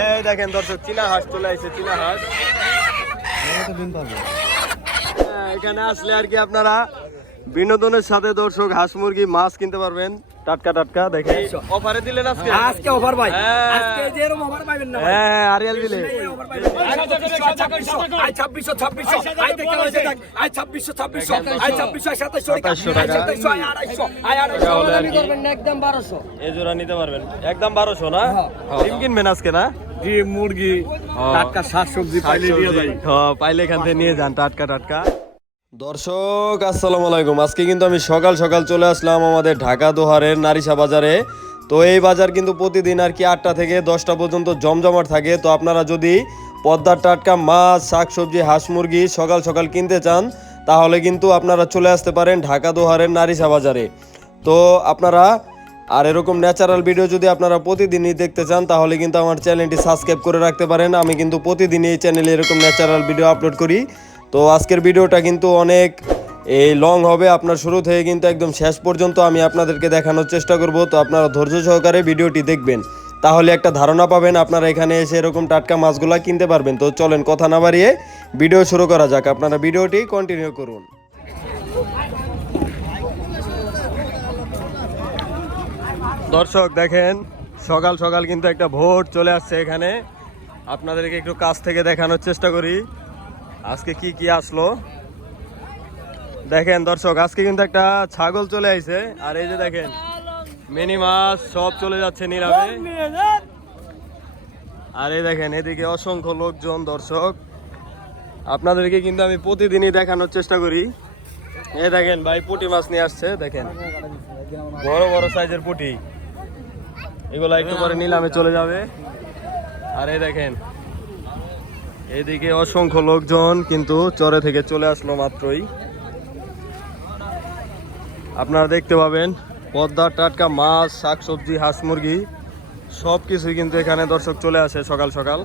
এই দেখেন দর্শক চীনা হাঁস চলে আসছে, চীনা হাঁস। এখানে আসলে আর কি আপনারা বিনোদনের সাথে দর্শক হাঁস মুরগি মাছ কিনতে পারবেন টাটকা টাটকা। দেখেন অফারে দিলেন আজকে, আজকে অফার ভাই, আজকে যে এরকম অফার পাবেন না। হ্যাঁ আরিয়াল দিলে 2600 আই 2600 আই দেখতে হইছে দেখ আই 2600 আই 2700 2700 টাকা। 250 আই 250 আমি করবেন না একদম 1200 এই জোড়া নিতে পারবেন একদম 1200 না? ডিম কিনবেন আজকে না? ডিম মুরগি টাটকা শাকসবজি পাইলে দিয়ে যাই। হ্যাঁ পাইলে এখান থেকে নিয়ে যান টাটকা টাটকা। দর্শক আসসালামু আলাইকুম। আজকে কিন্তু আমি সকাল সকাল চলে আসলাম আমাদের ঢাকা দোহারের নারিশা বাজারে। তো এই বাজার কিন্তু প্রতিদিন আর কি 8টা থেকে 10টা পর্যন্ত জমজমাট থাকে। তো আপনারা যদি পদ্মার টাটকা মাছ, শাকসবজি, হাঁস মুরগি সকাল সকাল কিনতে চান তাহলে কিন্তু আপনারা চলে আসতে পারেন ঢাকা দোহারের নারিশা বাজারে। তো আপনারা আর এরকম ন্যাচারাল ভিডিও যদি আপনারা প্রতিদিনই দেখতে চান তাহলে কিন্তু আমার চ্যানেলটি সাবস্ক্রাইব করে রাখতে পারেন। আমি কিন্তু প্রতিদিনই এই চ্যানেলে এরকম ন্যাচারাল ভিডিও আপলোড করি। তো আজকের ভিডিওটা কিন্তু অনেক লং হবে, আপনার শুরু থেকে কিন্তু একদম শেষ পর্যন্ত আমি আপনাদেরকে দেখানোর চেষ্টা করব। তো আপনারা ধৈর্য সহকারে ভিডিওটি দেখবেন, তাহলে একটা ধারণা পাবেন আপনারা এখানে এসে এরকম টাটকা মাছগুলা কিনতে পারবেন। তো চলেন কথা না বাড়িয়ে ভিডিও শুরু করা যাক, আপনারা ভিডিওটি কন্টিনিউ করুন। দর্শক দেখেন সকাল সকাল কিন্তু একটা ভোট চলে আসছে এখানে, আপনাদেরকে একটু কাছ থেকে দেখানোর চেষ্টা করি আজকে কি কি আসলো। দেখেন দর্শক আজকে কিন্তু একটা ছাগল চলে আইছে, আর এই যে দেখেন মিনি মাছ সব চলে যাচ্ছে নিলামে। আর এই দেখেন এদিকে অসংখ্য লোকজন। দর্শক আপনাদেরকে কিন্তু আমি প্রতিদিনই দেখানোর চেষ্টা করি। এই দেখেন ভাই পুঁটি মাছ নিয়ে আসছে, দেখেন বড় বড় সাইজের পুঁটি, এগুলো একটু পরে নিলামে চলে যাবে। আর এই দেখেন এদিকে অসংখ্য লোকজন কিন্তু চরে থেকে চলে আসলো মাত্রই। আপনারা দেখতে পাবেন পদ্মার টাটকা মাছ, শাকসবজি, হাঁস মুরগি সব কিছুই কিন্তু এখানে দর্শক চলে আসে সকাল সকাল।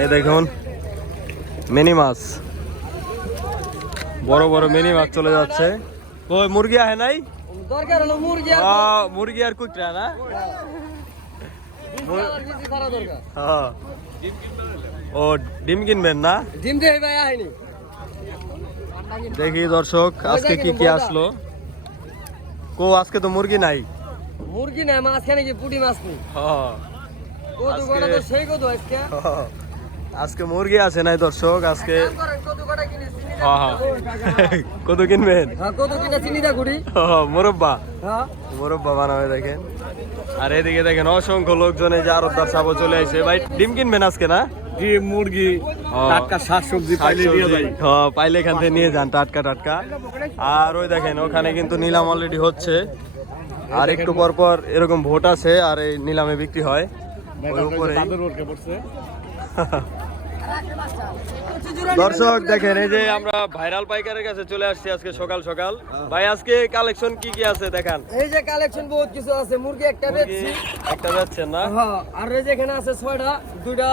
এই দেখুন মিনি মাছ, বড় বড় মিনি মাছ চলে যাচ্ছে। ওই মুরগি আহে নাই, দরকার হলো মুরগি আর মুরগি আর কুটরা না? কিছু করা দরকার। হ্যাঁ ও ডিম কিনবেন না? ডিম দিয়ে ভাই আইনি দেখি দর্শক আজকে কি কি আসলো। আজকে তো মুরগি নাই। মুরগি না মাছ খানে কি পুঁটি মাছ নেই। হ্যাঁ কত কটা তো সেই কত আজকে আজকে মুরগি আছে নাই দর্শক আজকে। কত কটা কিনে চিনি কত কিনবেন? হ্যাঁ কত কিনে চিনি দা গুড়ি মোরব্বা, হ্যাঁ মোরব্বা বানাবে দেখেন। আর এদিকে দেখেন অসংখ্য লোকজন, এই যে আরবদার সাবো চলে আসে। ভাই ডিম কিনবেন আজকে না? ডিম মুরগি টাটকা শাকসবজি পাইলে দিয়ে যাই। হ্যাঁ পাইলে এখান থেকে নিয়ে যান টাটকা টাটকা। আর ওই দেখেন ওখানে কিন্তু নিলাম অলরেডি হচ্ছে, আর একটু পর পর এরকম ভোট আছে আর এই নিলামে বিক্রি হয় ওই উপরে। দর্শক দেখেন এই যে আমরা ভাইরাল পাইকারের কাছে চলে আসছি আজকে সকাল সকাল। ভাই আজকে কালেকশন কি কি আছে দেখান। এই যে কালেকশন বহুত কিছু আছে। মুরগি একটা বেচছি, একটা যাচ্ছেন না? হ্যাঁ আর এই যে এখানে আছে 6টা, 2টা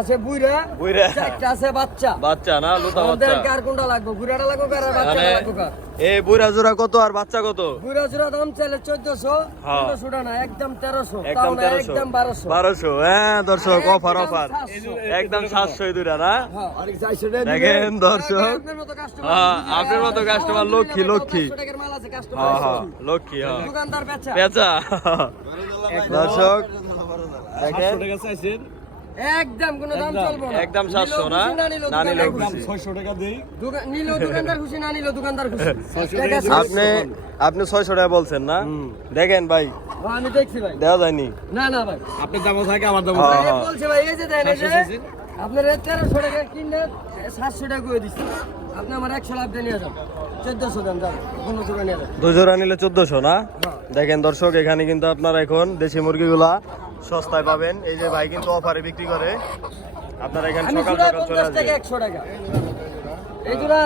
আছে বুইরা, বুইরা, একটা আছে বাচ্চা। বাচ্চা না লুতা বাচ্চা? আমাদের কার কোনটা লাগবে, বুইরাটা লাগবে কার আর বাচ্চাটা লাগবে কার? এই বুইরা জোড়া কত আর বাচ্চা কত? বুইরা জোড়া দাম চাইলে 1400, হ্যাঁ 1500 না একদম 1300, একদম 1300, একদম 1200। 1200 হ্যাঁ দর্শক অফার অফার একদম 700 এই দুইটা না? হ্যাঁ আর 400 টাকা দেখেন দর্শক, আপনার মতো কাস্টমার, হ্যাঁ আপনার মতো কাস্টমার লক্ষ্মী লক্ষ্মী। 500 টাকার মাল আছে হ্যাঁ কাস্টমার, হ্যাঁ লক্ষ্মী। হ্যাঁ দোকানদার বেচা পেঁচা। দর্শক দেখেন একদম কোনো দাম চলবে না, একদম 700 না? না নিলেও খুশি। 600 টাকা দেই, নিলেও দোকানদার খুশি, না নিলেও দোকানদার খুশি। আপনি 600 টাকা বলছেন না? দেখেন ভাই আমি দেখছি ভাই, দেওয়া যায়নি। না না ভাই আপনার দাম থাকে আমার দাম হ্যাঁ, হ্যাঁ। বলছে ভাই এই যে দেন এই যে আপনার 1300 টাকা কিনে 700 টাকা করে দিচ্ছি, আপনি আমার 100 লাভ দিয়ে নিয়ে যান, 1400 দেন যান, কোনো দোকানে নিয়ে যান। দুই জোড়া নিলে 1400 না? হ্যাঁ। দেখেন দর্শক এখানে কিন্তু আপনারা এখন দেশি মুরগিগুলা সস্তায় পাবেন। এই যে ভাই কিন্তু অফারে বিক্রি করে, আপনারা এখানে আমি সকাল জোড়া সকাল চলে 50 আসবেন। টাকা 100 টাকা এই জোড়া,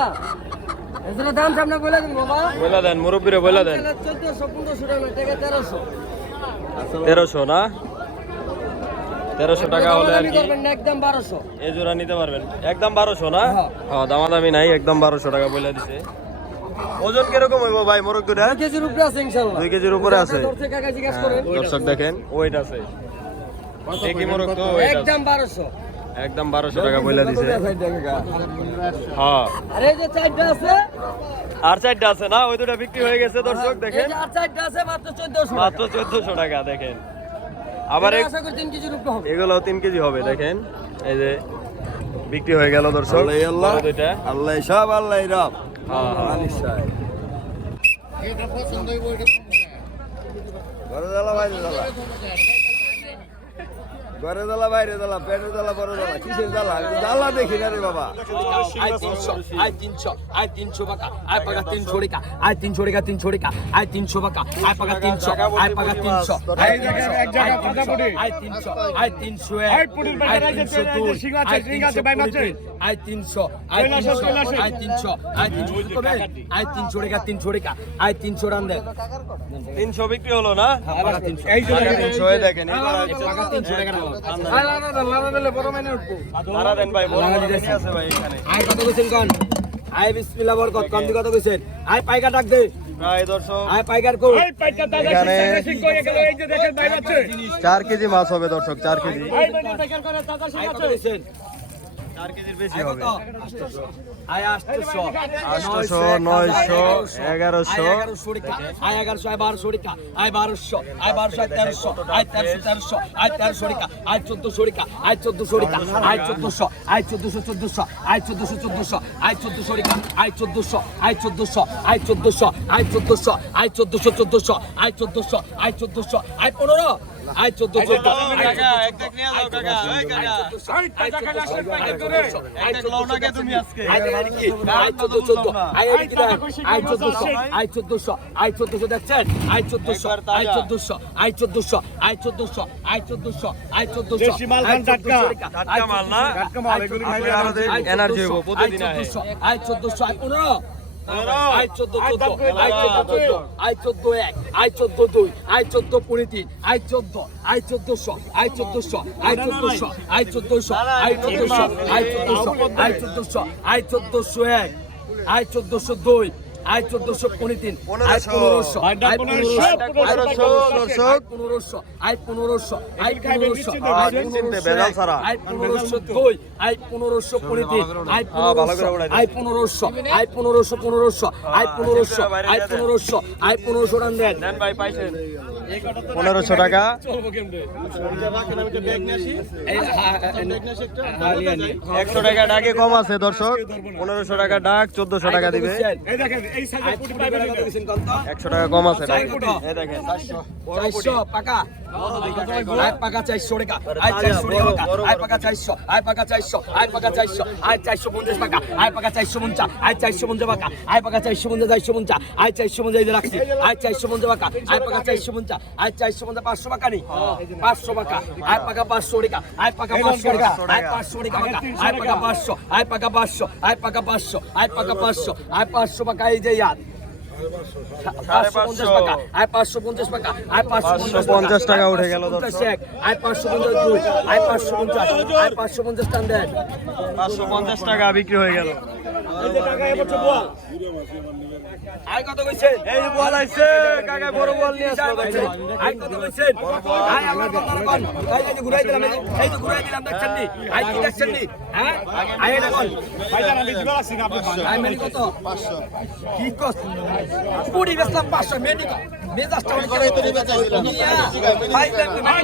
এই জোড়া দাম সামনে বলে দিন বাবা, বলে দেন মুরব্বিরে বলে দেন। 1400 1500 টাকা টাকা 1300 1300 না? 1300 টাকা হলে আর কি করবেন না একদম 1200। এই জোড়া নিতে পারবেন একদম 1200 না? হ্যাঁ। হ্যাঁ দামাদামি নাই, একদম 1200 টাকা বলে দিছে। ওজন কিরকম হইব ভাই মোরগ দুটা 2 কেজির উপরে আছে ইনশাআল্লাহ 2 কেজির উপরে আছে দর্শক কাকা জিজ্ঞাসা করেন দর্শক দেখেন ওয়েট আছে একই মোরগ তো ওয়েট আছে একদম 1200 একদম 1200 টাকা বইলা দিছে হ্যাঁ আর এই যে চারটা আছে আর চারটা আছে না ওই দুটা বিক্রি হয়ে গেছে দর্শক দেখেন এই যে আর চারটা আছে মাত্র 1400 মাত্র 1400 টাকা দেখেন আবার আশা করি 3 কেজির উপরে হবে এগুলো 3 কেজি হবে দেখেন এই যে বিক্রি হয়ে গেল দর্শক আল্লাহ বড় দুইটা আল্লাহ সব আল্লাহ রব হ্যাঁ মালিক সাহেব ঘরে জ্বালা বাইরে জ্বালা ঘরে জ্বালা বাইরে জ্বালা পেটের জ্বালা বড় জ্বালা কিসের জ্বালা আমি তো জ্বালা দেখি না রে বাবা আই 300 টাকা আই পাগা 300 টাকা আই 300 টাকা 300 টাকা আই 300 টাকা আই পাগা 300 আই পাগা 300 এই দেখেন এক জায়গা কথা পড়ি আই 300 আই 300 এই পুটির বাইরে রাখছে সিং আছে ভাই মাছ আই 300 আই 300 আই 300 আই 300 তবে আই 300 টাকা 300 টাকা আই 300 রান দেন 300 বিক্রি হলো না পাগা 300 এই টাকা 300 এই দেখেন পাগা 300 টাকা তারা দেন ভাই বড় বড় নিয়ে আছে ভাই এখানে আই কত কইছেন কোন আই বিসমিল্লাহ বরকত কম দি কত কইছেন আই পাইকা ডাক দে প্রায় দর্শক আই পাইকার কো এখানে 4 কেজি মাছ হবে দর্শক 4 কেজি আই কত কইছেন 4 কেজির বেশি হবে আই 800 800 900 1100 আই 1100 আই 1200 টাকা আই 1200 আই 1300 আই 1300 আই 1300 টাকা আই 1400 টাকা আই 1400 টাকা আই 1400 আই 1400 আই 1400 আই 1400 টাকা I 1400 I 1400 I 1400 I 1400 I 1400 I 1400 I 1400 I 15 I 1400 কাকা একটা নিয়ে যাও কাকা এই কাকা আই টাকা খালি আসলে প্যাকেট করে একটা লাও না কে তুমি আজকে আই 1400 আই 1400 আই 1400 আই 1400 দেখছেন I 1400 I 1400 I 1400 I 1400 I 1400 I 1400 দেশি মাল খান টাটকা টাটকা মাল না টাটকা মাল এগুলি আপনি আরো এনার্জি হবে প্রতিদিন আয় I 1400 I 15 I 14 I 14 I 14 এক আই 14 দুই I 14 23 I 14 I 1400 I 1400 I 1400 I 1400 I 1400 I 1400 I 1400 I 1400 এক আই 1400 দুই I 1423 I 1500 I 1500 I 1500 I 1500 I 1500 I 1500 দুই I 1523 I 1500 I 1500 I 1500 1500 I 1500 I 1500 I 1500 run দেন দেন ভাই পাইছেন 1500 টাকা এই 100 টাকা ডাকে কম আছে দর্শক 1500 টাকা ডাক 1400 টাকা দিবে এই দেখেন এই সাইজের পুটি পাইবেন 100 টাকা কম আছে ডাক এই দেখেন 400 পাকা আই পাকা 400 টাকা আই 400 টাকা আই পাকা 400 আই পাকা 400 আই পাকা 400 আই 450 টাকা আই পাকা 450 আই 450 টাকা আই পাকা 450 450 আই 450 এই রাখছি আই 450 টাকা আই পাকা 450 আই 450 500 টাকা নি 500 টাকা আই পাকা 500 টাকা আই পাকা 500 টাকা আই 500 টাকা আই পাকা 500 আই পাকা 500 আই পাকা 500 আই পাকা 500 আই 500 টাকা এই যে ইয়ার 550 টাকা আই 550 টাকা আই 550 টাকা উঠে গেল দর্শক আই 550 দুই আই 550 আই 550 টান দেন 550 টাকা বিক্রি হয়ে গেল এই যে টাকা এবছর বল আই কত কইছেন এই যে বল আইছে কাকা বড় বল নিয়ে আসলো দেখেন আই কত কইছেন আই আমার কথা কোন এই যে ঘুরাই দিলাম এই যে ঘুরাই দিলাম দেখছেন নি আই কি দেখছেন নি হ্যাঁ আই এটা কোন ভাইজান আমি দিবা লাগছি না আপনি আই মেনি কত 500 কি কষ্ট পুরি বেসলাম 500 মেনি কত মেজাজটা অন করে তো বেচাইলাম ভাই দেখবেন I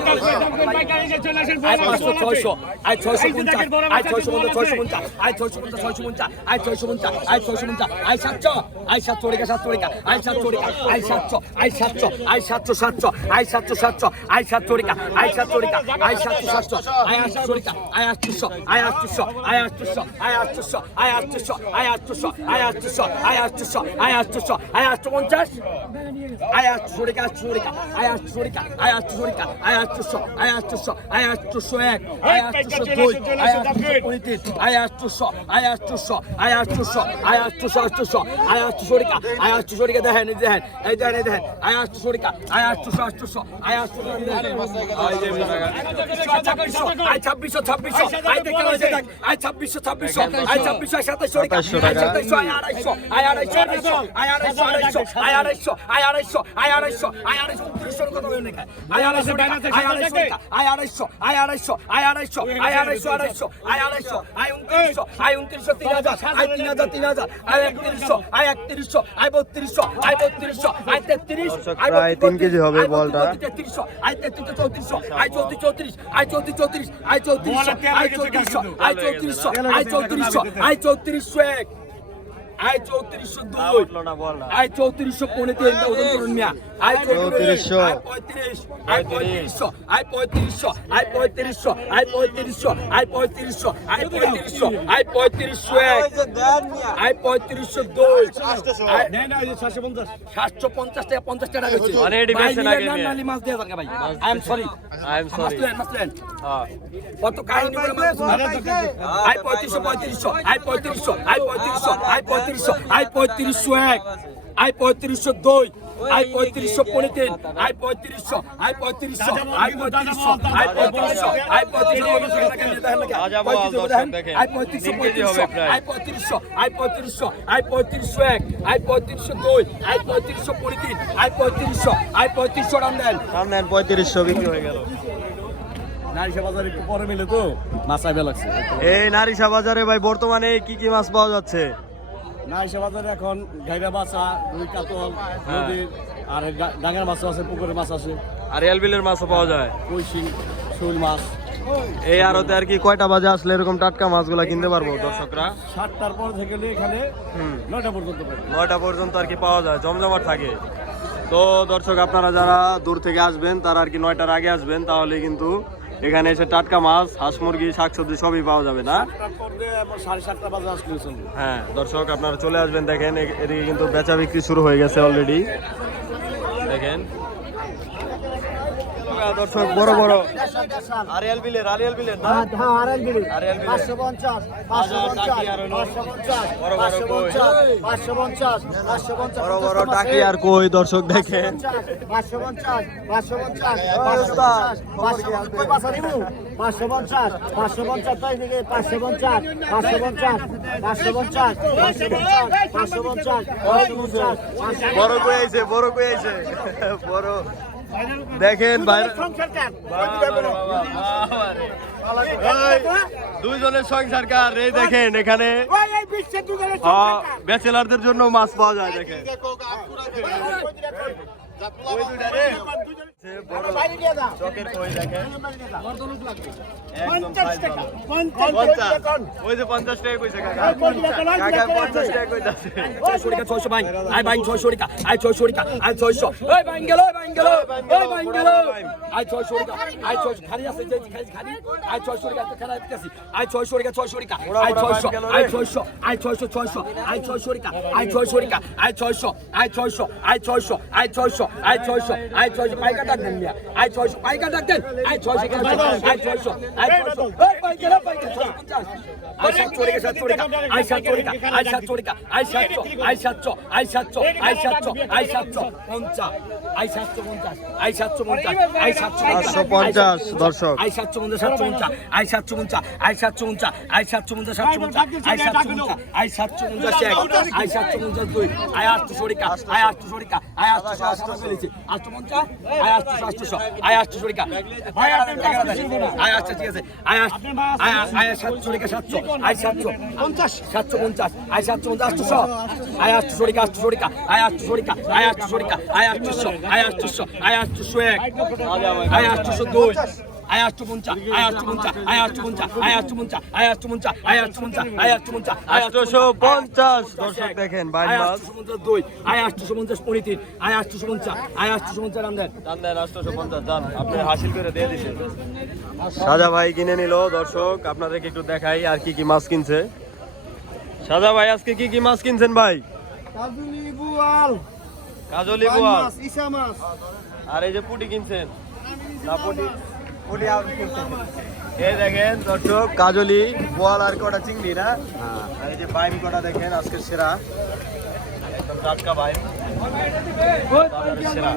500 600 I 650 I 650 I 650 I 650 I 650 I 700 I 700 টাকা 700 টাকা আই 700 টাকা I 700 I 700 I 700 700 I 700 700 I 700 টাকা আই 700 টাকা আই 700 700 আই 800 টাকা I 800 I 800 I 800 I 800 I 800 I 800 I 800 I 800 I 800 I 850 আয় 800 টাকা 800 টাকা আয় 800 টাকা আয় 800 টাকা আয় 800 আয় 800 আয় 801 আয় 802 আয় 823 আয় 800 আয় 800 আয় 800 আয় 800 আয় 800 টাকা আয় 800 টাকা দেখেন এই দেখেন আয় 800 টাকা আয় 800 আয় 800 আয় 2600 আয় দেখে বসে থাক আয় 2600 আয় 2700 টাকা আয় 2700 আয় 250 আয় 250 আয় 250 আয় 250 আয় 250 আয় 250 আয় 250 কথা বলেন না আয় 250 আয় 250 আয় 250 আয় 250 আয় 250 আয় 250 আয় 250 আয় 2900 আয় 2900 3000 আয় 3000 আয় 3100 আয় 3100 আয় 3200 আয় 3200 আয় 33 আয় প্রায় 3 কেজি হবে বলটা। 3300 আয় 33 আয় 3400 আয় 34 আয় 34 আয় 34 আয় 34 আয় 34 আয় 34 আয় 3402 আয় 3415 ওজন করুন মিয়া আয় 3400 আয় 35 আয় 35 আয় 35 আয় 35 আয় 35 আয় 35 আয় 35 আয় 3502 আয় না না 750 টাকা 50 টাকা গেছে মানে এডি বেচেন আগে না না মাছ দেয়া যাবে ভাই আই এম সরি মাসলেন হ্যাঁ কত কাহিনী করে মাছ আয় 35 আয় 35 আয় 35 আয় 35 আয় 3501 আয় 3502 আয় 3515 আয় 35 আয় 35 আয় 35 আয় 35 আয় 35 আয় 35 আয় 35 আয় 35 আয় 3501 আয় 3502 আয় 3515 আয় 35 আয় 35 রান দেন 3500 বিক্রি হয়ে গেল। নারিশা বাজার একটু পরে মিলে তো মাছ আইবে লাগছে। এই নারিশা বাজারে ভাই বর্তমানে কি কি মাছ পাওয়া যাচ্ছে? নারিশা বাজারে এখন গাইরা বাসা, রুই কাতল, নদীর আর ডাঙ্গার মাছ আছে, পুকুরের মাছ আছে, আর এলবিলের মাছও পাওয়া যায়। কইশিং, শোল মাছ। এই আড়তে আর কি কয়টা বাজে আসলে এরকম টাটকা মাছগুলা কিনতে পারবো দর্শকরা? 7টার পর থেকে এখানে 9টা পর্যন্ত পাবে। 9টা পর্যন্ত আর কি পাওয়া যায়, জমজমাট থাকে। তো দর্শক আপনারা যারা দূর থেকে আসবেন তারা আর কি 9টার আগে আসবেন, তাহলে কিন্তু এখানে এসে টাটকা মাছ, হাঁস মুরগি, শাকসবজি সবই পাওয়া যাবে না? 7টার পর দিয়ে 7:30টা বাজে আসলে চলবে। হ্যাঁ দর্শক আপনারা চলে আসবেন। দেখেন এদিকে কিন্তু বেচা বিক্রি শুরু হয়ে গেছে অলরেডি। দেখেন দর্শক বড় বড় আরিয়াল বিলের না? আরিয়াল বিলের 550 বড় বড় কই, বড় বড় টাকি আর কই দর্শক দেখেন। 550 বড় কই আইছে বড় দেখেন ভাই, দুইজনের সংসার কার। এই দেখেন এখানে ব্যাচেলারদের জন্য মাছ পাওয়া যায়। দেখেন চকের কই দেখেন, ওই যে 50 টাকা কইছে কাকা, 50 টাকা কইতাছে। 600 ভাই আয় ভাই 600 টাকা আয় 600 টাকা আয় 600 এই ভাই গেল আয় 600 টাকা আয় 600 খালি আছে যে খালি আয় 600 টাকা তো খালি আছে আয় 600 টাকা আয় 600 আয় 600 আয় 600 আয় 600 টাকা আয় 600 টাকা আয় 600 আয় 600 আয় 600 আয় 600 আয় 600 আয় 600 পাইকা ডাক দেন মিয়া আয় 600 পাইকা ডাক দেন আয় 600 আয় 600 আয় 600 এই ভাই গেল 650 আয় 700 টাকা আয় 700 টাকা আয় 700 টাকা আয় 700 আয় 700 আয় 700 আয় 700 আয় 750 আয় 750 আয় 750 আয় 750 দর্শক আয় 750 750 আয় 750 আয় 750 আয় 750 750 আয় 750 আয় 750 এক আয় 750 দুই আয় 800 টাকা আয় 800 টাকা আয় 800 বলেছি 850 আয় 800 আয় 800 টাকা আয় 800 ঠিক আছে আয় 700 টাকা 700 আয় 750 750 আয় 750 800 আয় 800 টাকা 800 টাকা আয় 800 টাকা আয় 800 টাকা আয় 800 আয় 800 আয় 800 এক আয় 800 দুই আয় 850 আয় 850 আয় 850 আয় 850 আয় 850 আয় 850 আয় 850 আয় 850 দর্শক দেখেন বাইন আয় মাছ 850 দুই আয় 850 পনিতিন আয় 850 আয় 850 রামদেন দান দেন 850 দান আপনি হাসিল করে দিয়ে দিছেন। সাজা ভাই কিনে নিল দর্শক, আপনাদেরকে একটু দেখাই আর কি কি মাছ কিনছে। সাজা ভাই আজকে কি কি মাছ কিনছেন ভাই? কাজলি বোয়াল ইসা মাছ আর এই যে পুটি কিনছেন না পুটি পুটি আর এই দেখেন দর্শক কাজলি বোয়াল আর কটা চিংড়ি না আর এই যে বাইম কটা দেখেন আজকে সেরা একদম টাটকা বাইম বাজারের সেরা।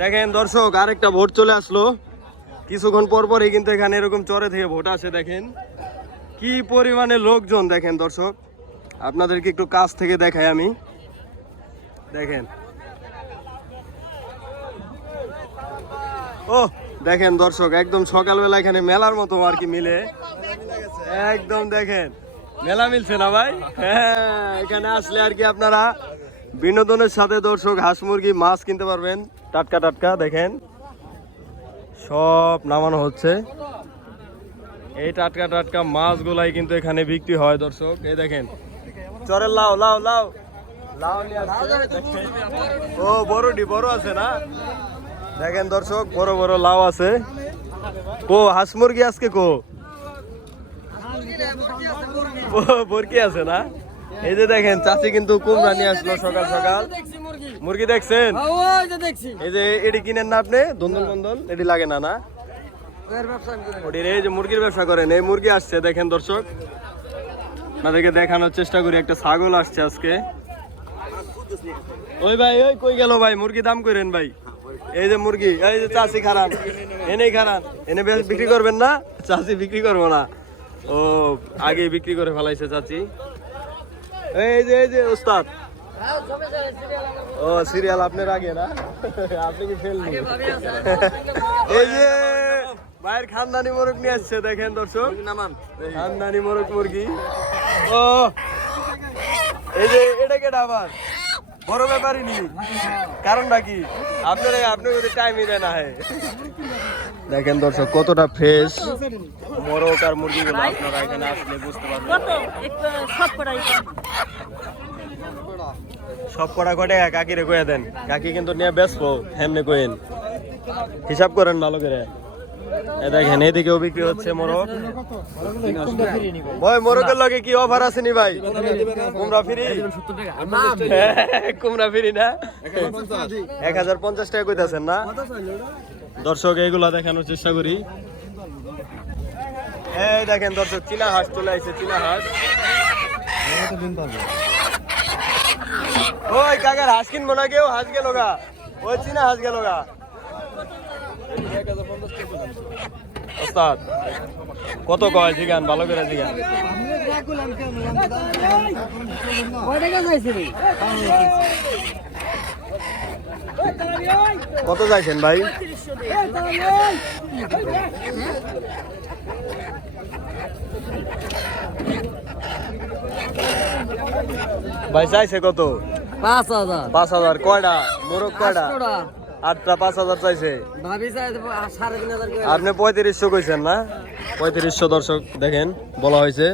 দেখেন দর্শক আরেকটা ভোট চলে আসলো কিছুক্ষণ পর পরই কিন্তু এখানে এরকম চরে থেকে ভোট আসে দেখেন কি পরিমাণে লোকজন দেখেন দর্শক আপনাদেরকে একটু কাছ থেকে দেখাই আমি দেখেন ও দেখেন দর্শক একদম সকালবেলা এখানে মেলার মতো আর কি মিলে একদম দেখেন মেলা মিলছে না ভাই হ্যাঁ এখানে আসলে আর কি আপনারা বিনোদনের সাথে দর্শক হাঁস মুরগি মাছ কিনতে পারবেন টাটকা টাটকা দেখেন সব নামানো হচ্ছে এই টাটকা টাটকা মাছগুলাই কিন্তু এখানে বিক্রি হয় দর্শক এই দেখেন চরের লাউ লাউ লাউ লাউ নিয়ে আসছে দেখেন। ও বড়ডি বড় আছে না দেখেন দর্শক বড় বড় লাউ আছে কো হাঁস মুরগি আজকে কো ও বরকি আছে না এই যে দেখেন চাচি কিন্তু কুমড়া নিয়ে আসলো সকাল সকাল মুরগি দেখছেন এই যে এটি কিনেন না আপনি দন্দল বন্দল এটি লাগে না না ওটির এই যে মুরগির ব্যবসা করেন এই মুরগি আসছে দেখেন দর্শক আপনাদেরকে দেখানোর চেষ্টা করি একটা ছাগল আসছে আজকে ওই ভাই ওই কই গেল ভাই মুরগি দাম করেন ভাই এই যে মুরগি এই যে চাচি খারান এনেই খারান এনে বিক্রি করবেন না চাচি বিক্রি করবো না ও আগে বিক্রি করে ফেলাইছে চাচি এই যে উস্তাদ ও সিরিয়াল আপনার আগে না আপনি কি ফেলনি এই যে ভাইয়ের খানদানি মোরগ নিয়ে আসছে দেখেন দর্শক খানদানি মোরগ মুরগি ও এই যে এটা কেটা আবার বড় ব্যাপারই নি কারণটা কি আপনারা টাইমই দেয় না দেখেন দর্শক কতটা ফ্রেশ মোরগ আর মুরগিগুলো আপনারা এখানে আসলে বুঝতে পারবেন সব কটা কটে কাকিরে কয়ে দেন কাকি কিন্তু নিয়ে বেসবো হেমনে কইেন হিসাব করেন ভালো করে দেখেন এদিকেও বিক্রি হচ্ছে মোরগ ভাই মোরগের লগে কি অফার আছে নি ভাই কুমড়া ফ্রি কুমড়া ফ্রি না 1050 টাকা কইতাছেন না দর্শক এইগুলা দেখানোর চেষ্টা করি এই দেখেন দর্শক চীনা হাঁস চলে আসছে চীনা হাঁস ওই কাকার হাঁস কিনবো না কেউ হাঁস গেল গা ওই চীনা হাঁস গেল গা ওস্তাদ কত কয় জিগান ভালো করে জিগান কত চাইছেন ভাই ভাই চাইছে কত 5,000 কয়টা মোরগ কয়টা 8টা 5,000 চাইছে আপনি 3500 কইছেন না 3500 দর্শক দেখেন বলা হয়েছে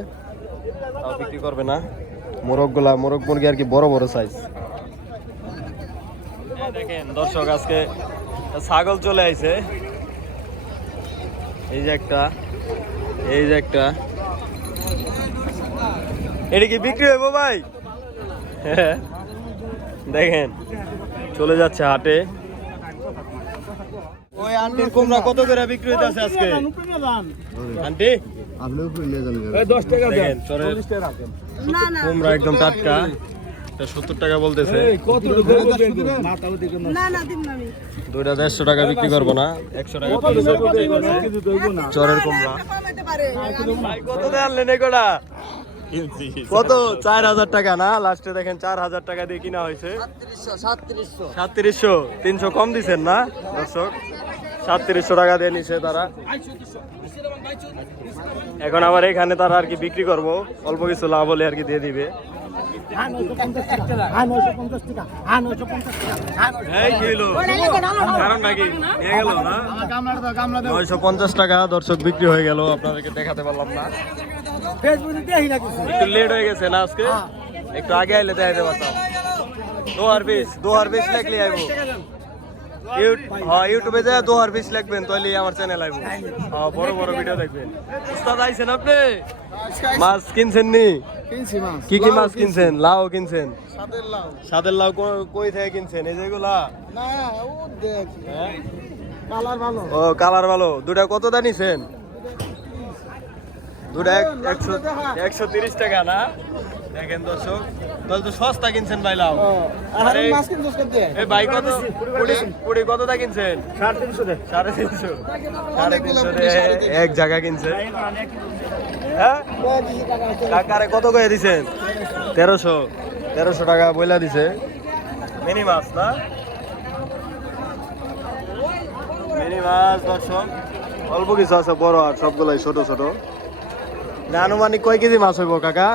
তাও বিক্রি করবে না মোরগ মুরগি আর কি বড় বড় সাইজ দেখেন দর্শক আজকে ছাগল চলে আইছে এই যে একটা এটা কি বিক্রি হইব ভাই দেখেন চলে যাচ্ছে হাটে ওই আন্টির কুমড়া কত করে বিক্রি হইতাছে আজকে আন্টি এই 10 টাকা দেখেন চরের কুমড়া একদম টাটকা 70 টাকা বলতেছে দুইটা 150 টাকা বিক্রি করবো না 100 টাকা চরের কুমড়া কত দেন এগুলা কত 4000 টাকা না লাস্টে দেখেন 4000 টাকা দিয়ে কিনা হয়েছে 3700 300 কম দিচ্ছেন না দর্শক 3700 টাকা দিয়ে নিছে তারা এখন আবার এখানে তারা আর কি বিক্রি করবো অল্প কিছু লাভ হলে আর কি দিয়ে দিবে কারণ নাকি নিয়ে গেল না 950 টাকা দর্শক বিক্রি হয়ে গেল আপনাদেরকে দেখাতে পারলাম না একটু লেট হয়ে গেছে না আজকে একটু আগে আইলে দেখাতে পারতাম 2 আর 20 লেখলে আইবো ইউটিউবে যা দোহার পিস লিখবেন তাহলে আমার চ্যানেল আইবো। হ্যাঁ বড় বড় ভিডিও দেখবেন। উস্তাদ আইছেন আপনি? মাছ কিনছেন নি? কিনছি মাছ। কি কি মাছ কিনছেন? লাউ কিনছেন? সাদের লাউ। সাদের লাউ কই থেকে কিনছেন? এই যেগুলা? না, ও দেখ। হ্যাঁ? কালার ভালো। ও কালার ভালো। দুটা কত দা নিছেন? দুটা 130 টাকা না? দেখেন দর্শক, তাহলে তো সস্তা কিনছেন ভাই লাউ। আরে আরে, মাছ কিনছিস কত দিয়ে? এই ভাই কত পুরি কত দা কিনছেন? 350 দে। 350 এক জায়গা কিনছেন। হ্যাঁ কাকারে কত করে দিছেন? 1300 টাকা বইলা দিছে। মিনি মাছ না? মিনি মাছ দর্শক অল্প কিছু আছে, বড় আর সবগুলাই ছোট ছোট। না আনুমানিক কয় কেজি মাছ হইব কাকা?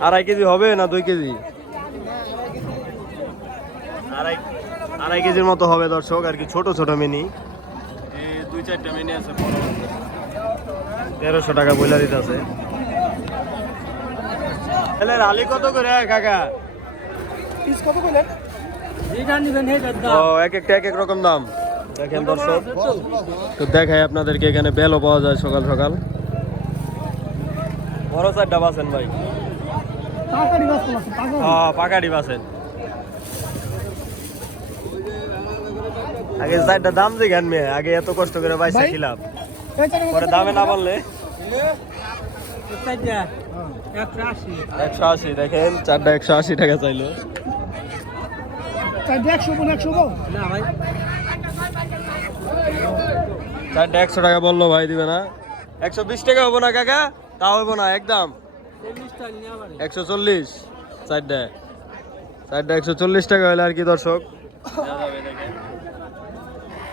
2.5 কেজি হবে না 2 কেজি? 2.5 কেজির মতো হবে দর্শক, আর কি ছোট ছোট মিনি। 2-4টা মিনি আছে বড়। 1300 টাকা বইলা দিতে আছে। তাহলে আলি কত করে কাকা? পিস কত কইলেন? ও এক একটা এক এক রকম দাম। দেখেন দর্শক, তো দেখাই আপনাদেরকে, এখানে বেলও পাওয়া যায় সকাল সকাল। বড় 4টা বাসেন ভাই। হ্যাঁ পাকাড়ি বাসেন। আগে 4টা দাম যে গান মেয়ে, আগে এত কষ্ট করে বাইসা খিলাম, পরে দামে না বললে 180। দেখেন 4টা 180 টাকা চাইলো। 4টা 100 টাকা বললো ভাই, দিবে না? 120 টাকা হবো না কাকা? তা হইব না একদম 140। 4টা 140 টাকা হলে আর কি দর্শক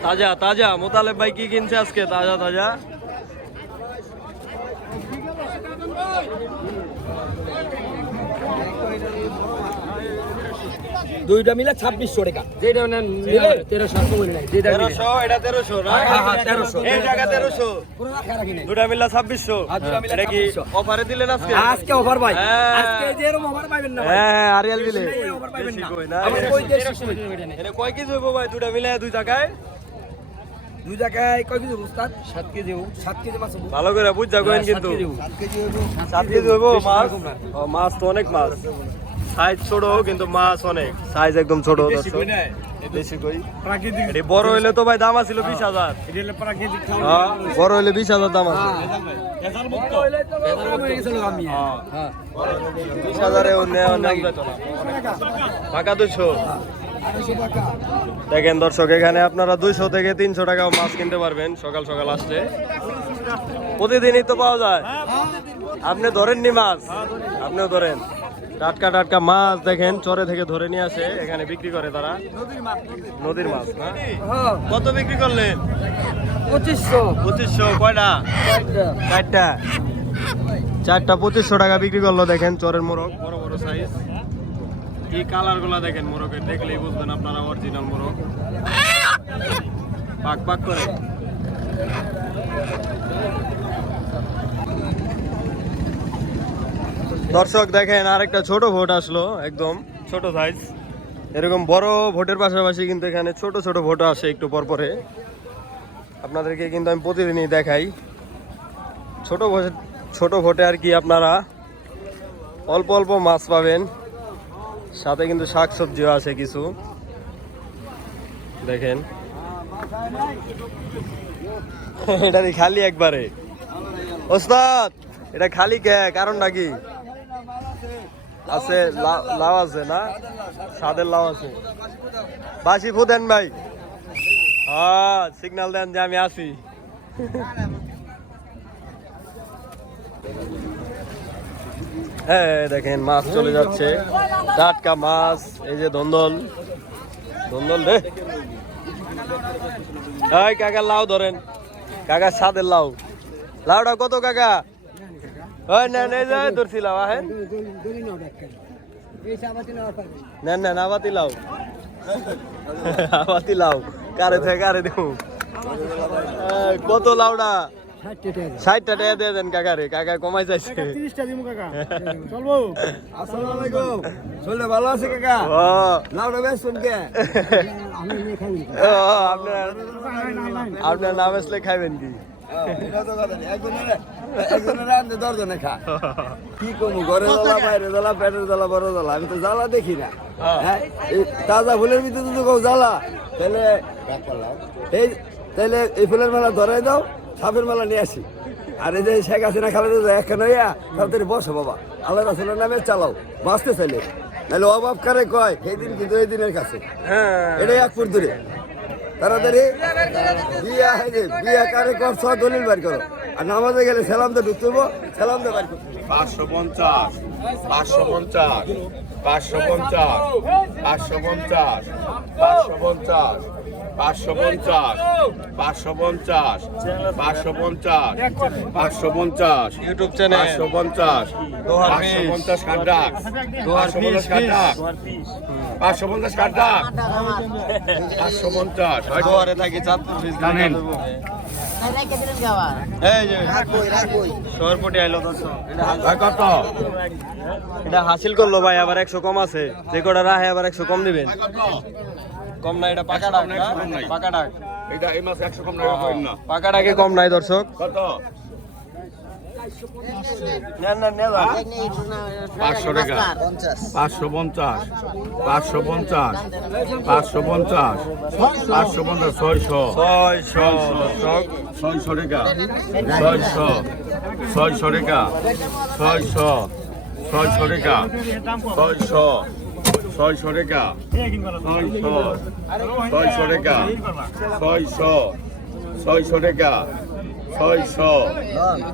তাজা তাজা। মোতালেব ভাই কি কিনছে আজকে? তাজা তাজা। দুইটা মিলে 2600 টাকা। যেটা নেন নিলে 1300 বলে নাই। যেটা 1300, এটা 1300 না? হ্যাঁ, 1300 এই জায়গা 1300, পুরো রাখা রাখি নাই। দুটা মিলা 2600। দুটা মিলা এটা কি 2600 অফারে দিলেন আজকে? আজকে অফার ভাই। হ্যাঁ। আজকে যে এরকম অফার পাবেন না ভাই। হ্যাঁ আরিয়াল দিলে এই অফার পাবেন বেশি না। কই না? আমার কই 1300 এটা কয় কেজি হইব ভাই দুটা মিলে দুই জায়গায়? দুই জায়গায় কয় কেজি উস্তাদ? 7 কেজি 7 কেজি মাছ হবে। ভালো করে বুঝ যাবেন কিন্তু 7 কেজি হইব মাছ। ও মাছ তো অনেক মাছ, সাইজ ছোট কিন্তু মাছ অনেক, সাইজ একদম ছোট দর্শক। বেশি কই প্রাকৃতিক। এটি বড় হইলে তো ভাই দাম আছিল 20,000। এটা হলো প্রাকৃতিক খাওয়া। হ্যাঁ বড় হইলে 20,000 দাম আছে। ভেজাল মুক্ত। হইলে তো কম হয়ে গেছিল আমি। হ্যাঁ 20,000 এ নাম যাইতো না। টাকা 200। দেখেন দর্শক, এখানে আপনারা 200 থেকে 300 টাকা মাছ কিনতে পারবেন সকাল সকাল আসলে। প্রতিদিনই তো পাওয়া যায়। আপনি ধরেননি মাছ? আপনিও ধরেন টাটকা টাটকা মাছ। দেখেন চরে থেকে ধরে নিয়ে আসে, এখানে বিক্রি করে তারা। নদীর মাছ না? হ্যাঁ কত বিক্রি করলেন? 2500 2500। কয়টা? 4টা। 4টা 2500 টাকা বিক্রি করলো। দেখেন চরের মোরগ, বড় বড় সাইজ। কি কালার গুলা দেখেন মোরগের, দেখলেই বুঝবেন আপনারা অরিজিনাল মোরগ। পাক পাক করে। দর্শক দেখেন আরেকটা ছোট ভোট আসলো, একদম ছোট সাইজ। এরকম বড় ভোটের পাশাপাশি কিন্তু এখানে ছোট ছোট ভোট আসে একটু পর পরে। আপনাদেরকে কিন্তু আমি প্রতিদিনই দেখাই। ছোট ভোটে আর কি আপনারা অল্প অল্প মাছ পাবেন, সাথে কিন্তু শাকসবজিও আছে কিছু। দেখেন এটা খালি একবারে। ওস্তাদ এটা খালি কে? কারণটা কি? আছে লাউ আছে না? সাদের লাউ আছে। বাসি ফু দেন ভাই। হ্যাঁ সিগন্যাল দেন যে আমি আসি। হ্যাঁ দেখেন মাছ চলে যাচ্ছে, টাটকা মাছ। এই যে ধন্দল রে। এই কাকা লাউ ধরেন, কাকা সাদের লাউ। লাউটা কত কাকা? ওই নেন, এই যে ধরছি লাউ। আহেন নেন আবাতি লাউ। আবাতি লাউ কারে থেকে কারে দেবো। কত লাউটা? 60 টাকা দিয়ে দেন কাকা রে, কাকা কমাই চাইছে। 30টা দিমু কাকা চলবো। আসসালামু আলাইকুম। শরীরটা ভালো আছে কাকা? ও লাউডা বেশ শুনকে। আমি নিয়ে খাই ও, আপনার নাম আসলে খাইবেন কি? এটা তো কথা নেই। একজনের রান্ধে 10 জনে খা। কি করবো, ঘরে জ্বালা, বাইরে জ্বালা, পেটের জ্বালা, বড় জ্বালা। আমি তো জ্বালা দেখি না। হ্যাঁ, এই তাজা ফুলের ভিতরে যদি কেউ জ্বালা, তাহলে এই ফুলের মেলা ধরাই দাও, সাপের মেলা নিয়ে আসি। আর এই যে শেখ হাসিনা খালেদা একখানে হইয়া তাড়াতাড়ি বসো বাবা, আল্লাহ রাসূলের নামে চালাও, বাঁচতে চাইলে। নাহলে অভাব কারে কয়, সেই দিন কিন্তু এই দিনের কাছে। এটাই একপুর দূরে। তাড়াতাড়ি বিয়া কারে করছ, দলিল বার করো। আর নামাজে গেলে সালাম দিয়ে ঢুকতে হবো, সালাম দিয়ে বার করতে। 550 550 550 550 550 550 550 550 550 ইউটিউব চ্যানেল 550 দোহার 550 কাটা দোহার 550 কাটা 550 কাটা 550 দোহারে থাকি চাঁদপুর ফিস জানেন। এই যে শহরপটি আইলো দর্শক। কত এটা হাসিল করলো ভাই, আবার 100 কম আছে। যে কটা রাহে আবার 100 কম দিবেন। কম না, এটা পাকা ডাক না? পাকা ডাক। এটা এই মাসে 100 কম টাকা করেন না পাকা ডাকে কম নাই দর্শক। কত নেন নেন নেন 500 টাকা 550 550 550 550 600 দর্শক 600 টাকা 600 600 টাকা 600 600 টাকা 600 600 টাকা 600 600 টাকা 600 600 টাকা 600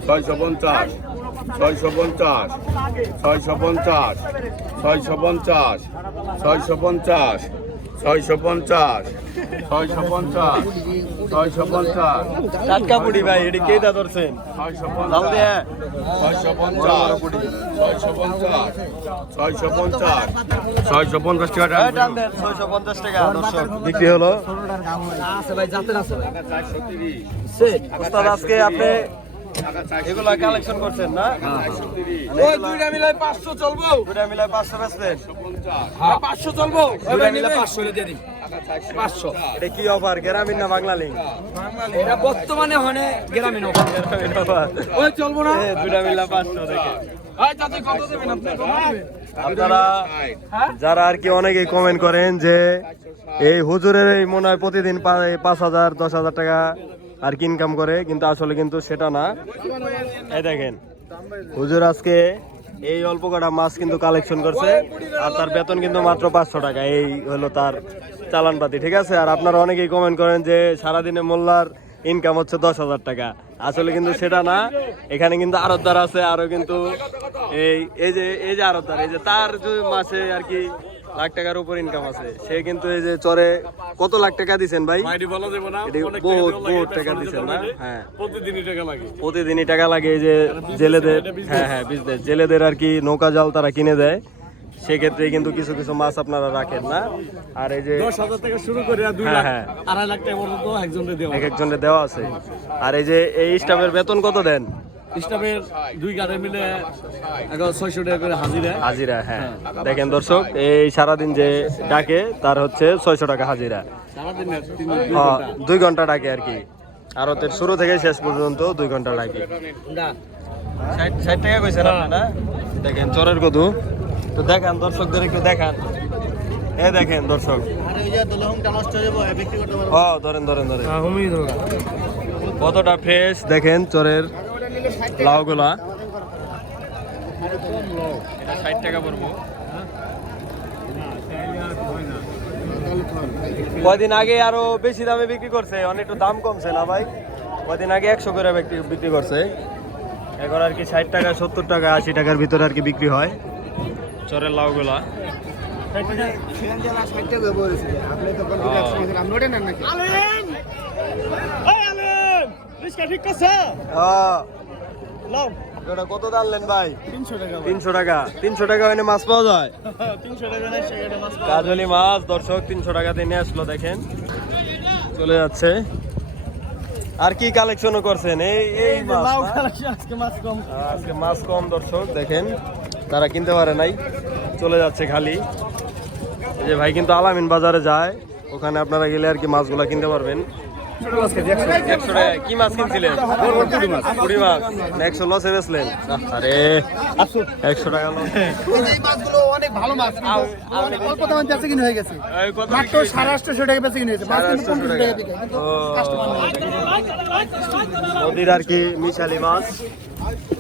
650 650 650 650 650 650 650 650 টাটকা পুডি ভাই, এটা কে দা ধরছেন? লাউ দিয়ে 650 টাকা এই টান দেন 650 টাকা দর্শক বিক্রি হলো। আছে ভাই, জাতের আছে ভাই। 430 ওস্তাদ আজকে আপনি এগুলা কালেকশন করছেন না? ওই দুইটা মিলাই 500 চলবো। দুটা মিলাই 500 বেচবেন। হ্যাঁ 500 চলবো। দুইটা মিলে 500 হলে দিয়ে দিন। 500 এটা কি অফার, গ্রামীণ না বাংলা লিঙ্ক? এটা বর্তমানে হনে গ্রামীণ অফার। গ্রামীণ অফার। ওই চলবো না। দুটা মিলাই 500 দেখে। এই চাচি কত দেবেন আপনি? কত দেবেন? আপনারা যারা আর কি অনেকেই কমেন্ট করেন যে এই হুজুরের এই মনে হয় প্রতিদিন 5,000 10,000 টাকা আর কি ইনকাম করে, কিন্তু আসলে কিন্তু সেটা না। এই দেখেন হুজুর আজকে এই অল্প কটা মাছ কিন্তু কালেকশন করছে, আর তার বেতন কিন্তু মাত্র 500 টাকা। এই হলো তার চালানপাতি, ঠিক আছে। আর আপনারা অনেকেই কমেন্ট করেন যে সারাদিনে মোল্লার ইনকাম হচ্ছে 10,000 টাকা, আসলে কিন্তু সেটা না। এখানে কিন্তু আড়তদার আছে, আরো কিন্তু এই যে আড়তদার, এই যে তার যে মাসে আর কি লাখ টাকার উপর ইনকাম আছে, সে কিন্তু এই যে চরে কত লাখ টাকা দিচ্ছেন ভাই? এটি বহুত টাকা দিচ্ছেন না? হ্যাঁ, প্রতিদিনই টাকা লাগে। এই যে জেলেদের, হ্যাঁ বিজনেস, জেলেদের আর কি নৌকা জাল তারা কিনে দেয়, সেক্ষেত্রে কিন্তু কিছু কিছু মাছ আপনারা রাখেন না। আর এই যে 10,000 থেকে শুরু করে 2 লাখ 2.5 লাখ টাকা পর্যন্ত একজনের দেওয়া। এক একজনের দেওয়া আছে। আর এই যে এই স্টাফের বেতন কত দেন? স্টাফের 2 গাড়ি মিলে 600 টাকা করে হাজিরা। হাজিরা, হ্যাঁ দেখেন দর্শক, এই সারাদিন যে ডাকে তার হচ্ছে 600 টাকা হাজিরা। সারাদিন 2 ঘন্টা ডাকে আর কি, আরতের শুরু থেকে শেষ পর্যন্ত 2 ঘন্টা ডাকে। 60 টাকা কইছেন আপনি না? দেখেন চরের কদু তো দেখান দর্শকদের, একটু দেখান। এই দেখেন দর্শক, ধরেন ধরেন ধরেন কতটা ফ্রেশ দেখেন চরের লাউগুলা। এটা 60 টাকা পড়বো। কয়দিন আগে আরো বেশি দামে বিক্রি করছে, অনেক একটু দাম কমছে না ভাই? কয়দিন আগে 100 করে বিক্রি করছে, এখন আর কি 60 টাকা 70 টাকা 80 টাকার ভিতরে আর কি বিক্রি হয় চরের লাউগুলা। কত দামলেন ভাই? 300 টাকা। 300 টাকা হয়নি মাছ পাওয়া যায়? 300 টাকা কাজলি মাছ দর্শক 300 টাকা দিয়ে নিয়ে আসলো, দেখেন চলে যাচ্ছে। আর কি কালেকশনও করছেন এই এই মাছ লাউ না? কালাসি আজকে মাছ কম। আজকে মাছ কম দর্শক দেখেন, তারা কিনতে পারে নাই, চলে যাচ্ছে খালি। এই যে ভাই কিন্তু আলামিন বাজারে যায়, ওখানে আপনারা গেলে আর কি মাছগুলা কিনতে পারবেন। 100 টাকা কি মাছ কিনছিলেন? পুঁটি মাছ 100 লসে বেচলেন? আরে 100 টাকা লস। এই মাছগুলো অনেক ভালো মাছ, কিন্তু অনেক অল্প দামে বেচে কিনে হয়ে গেছে। এই কত মাত্র 850 টাকা বেচে কিনে হয়েছে। মাছ কিন্তু 15 টাকা বিক্রি, কিন্তু কাস্টমার নাই। নদীর আর কি মিশালি মাছ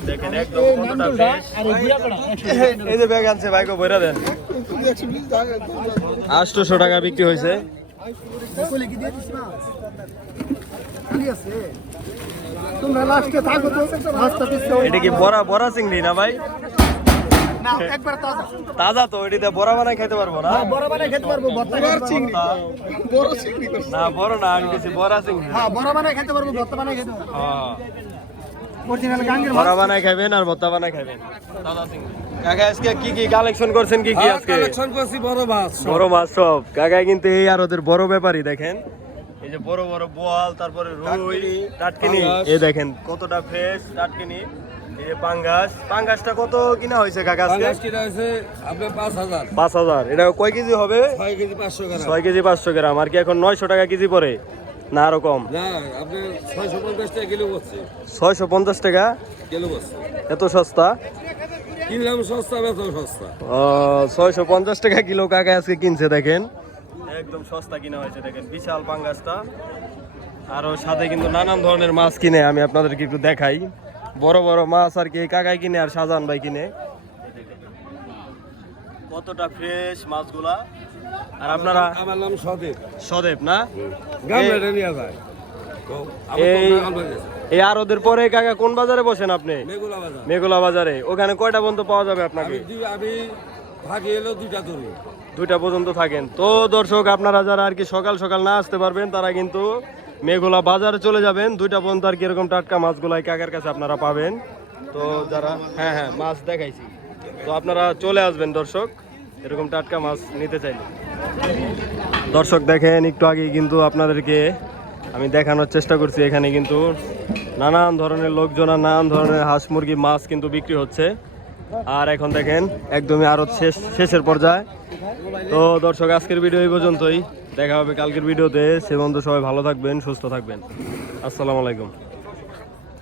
দেখেন, একদম কতটা ফ্রেশ। আর এই গুড়া কড়া 100 এই যে ব্যাগ আনছে ভাইকে বইরা দেন। 800 টাকা বিক্রি হয়েছে। কইলে কি দিয়ে দিছ মাছ? খালি আছে। তোমরা লাস্টে থাকো তো, মাছটা পিছতে এটা কি বড়া বড়া চিংড়ি না ভাই? না, একবার তাজা। তাজা তো, এটিতে বড়া বানাই খেতে পারবো না? বড় বানাই খেতে পারবো, ভর্তা চিংড়ি। বড় চিংড়ি। না বড় না, আমি কিছু বড়া চিংড়ি। হ্যাঁ, বড় বানাই খেতে পারবো, ভর্তা বানাই খেতে পারবো। হ্যাঁ, অরিজিনাল গাঙ্গের মাছ। বড়া বানাই খাবেন আর ভর্তা বানাই খাবেন। তাজা চিংড়ি। কাকা আজকে কি কি কালেকশন করছেন? কি কি আজকে কালেকশন করছি বড় মাছ বড় মাছ সব। কাকা কিন্তু এই আর ওদের বড় ব্যাপারী দেখেন, এই যে বড় বড় বোয়াল, তারপরে রুই, টাটকিনি, এই দেখেন কতটা ফ্রেশ টাটকিনি। এই যে পাঙ্গাস, পাঙ্গাসটা কত কিনা হয়েছে কাকা আজকে? কিনা হয়েছে আপনার 5,000 5,000। এটা কয় কেজি হবে? 6 কেজি 500 গ্রাম 6 কেজি 500 গ্রাম। আর কি এখন 900 টাকা কেজি পড়ে না আরো কম? না আপনার 650 টাকা কিলো বসছে 650 টাকা? কিলো বসছে এত সস্তা? কিনলাম সস্তা বেতন সস্তা 650 টাকা কিলো কাকা আজকে কিনছে দেখেন, একদম সস্তা কিনা হয়েছে দেখেন, বিশাল পাঙ্গাসটা। আরো সাথে কিন্তু নানান ধরনের মাছ কিনে, আমি আপনাদেরকে একটু দেখাই। বড় বড় মাছ আর কি কাকাই কিনে আর শাহজাহান ভাই কিনে। কতটা ফ্রেশ মাছগুলা। আর আপনারা? আমার নাম সদেব সদেব না? গামলাটা নিয়ে যায় তো এই এই আর ওদের পরে কাকা কোন বাজারে বসেন আপনি? মেগুলা বাজার মেঘলা বাজারে। ওখানে কয়টা পর্যন্ত পাওয়া যাবে আপনাকে? আমি থাকি এলো 2টা ধরে 2টা পর্যন্ত থাকেন। তো দর্শক আপনারা যারা আর কি সকাল সকাল না আসতে পারবেন, তারা কিন্তু মেঘলা বাজারে চলে যাবেন। 2টা পর্যন্ত আর কি এরকম টাটকা মাছগুলাই কাকার কাছে আপনারা পাবেন। তো যারা হ্যাঁ হ্যাঁ মাছ দেখাইছি, তো আপনারা চলে আসবেন দর্শক এরকম টাটকা মাছ নিতে চাইলে। দর্শক দেখেন, একটু আগে কিন্তু আপনাদেরকে আমি দেখানোর চেষ্টা করছি, এখানে কিন্তু নানান ধরনের লোকজন আর নানান ধরনের হাঁস মুরগি মাছ কিন্তু বিক্রি হচ্ছে। আর এখন দেখেন একদমই আরো শেষের পর্যায়ে। তো দর্শক আজকের ভিডিও এই পর্যন্তই, দেখা হবে কালকের ভিডিওতে। সে বন্ধু সবাই ভালো থাকবেন, সুস্থ থাকবেন। আসসালামু আলাইকুম।